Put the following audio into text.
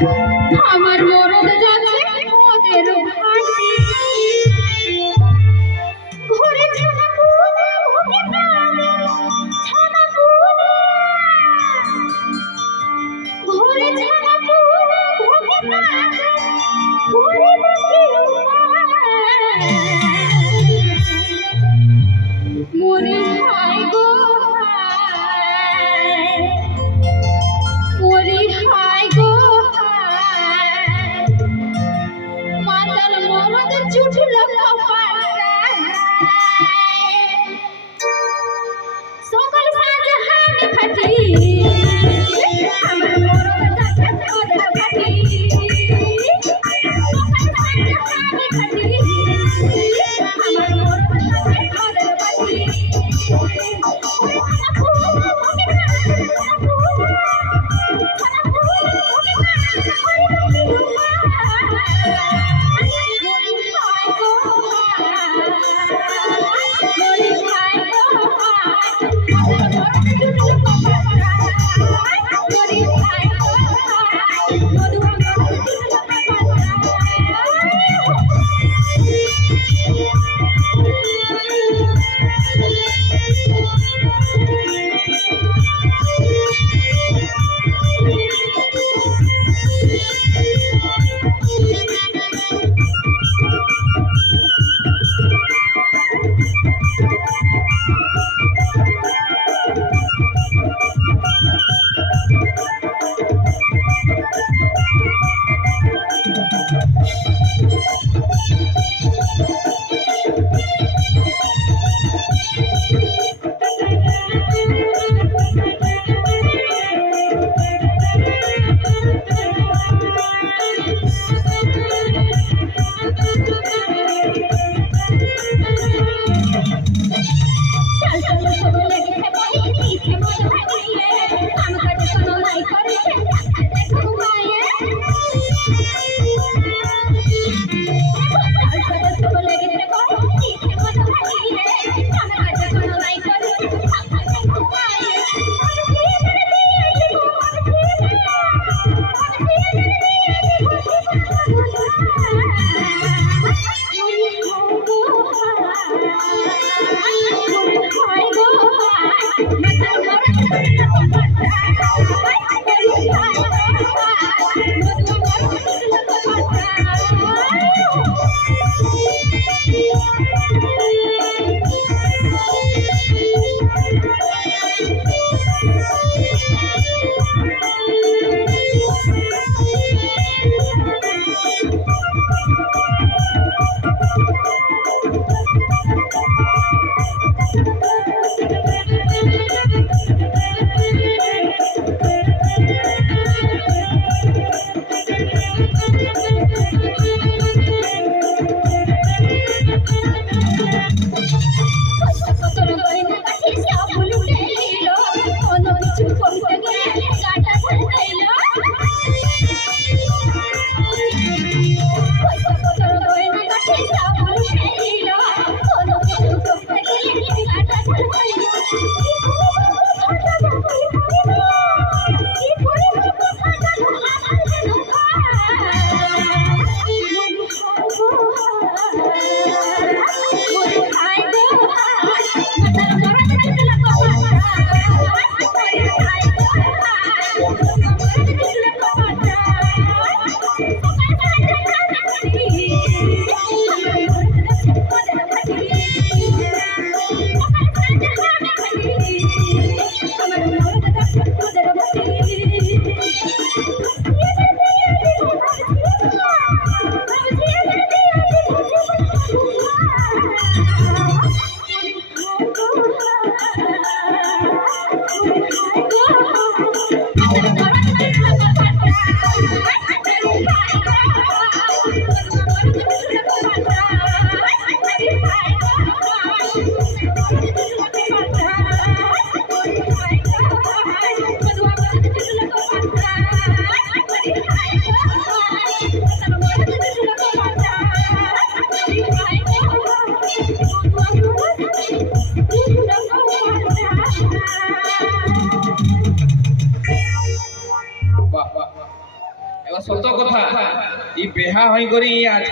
আমার মরদ যাচ্ছে ওদের ঘাটে ঘরে ছানা পুনা ভোগে পাবে ছানা পুনা ঘরে ছানা পুনা ভোগে পাবে ঘরে বাকি মনে হয় গো মনে হয় গো মাতাল মরদ জুটল সকল সাজ হামে খাটি আমার মরদ যাচ্ছে ওদের ঘাটি সকল সাজ হামে খাটি আমার মরদ যাচ্ছে ওদের ঘাটি এবার সত কথা ই বেহা হই করি আজ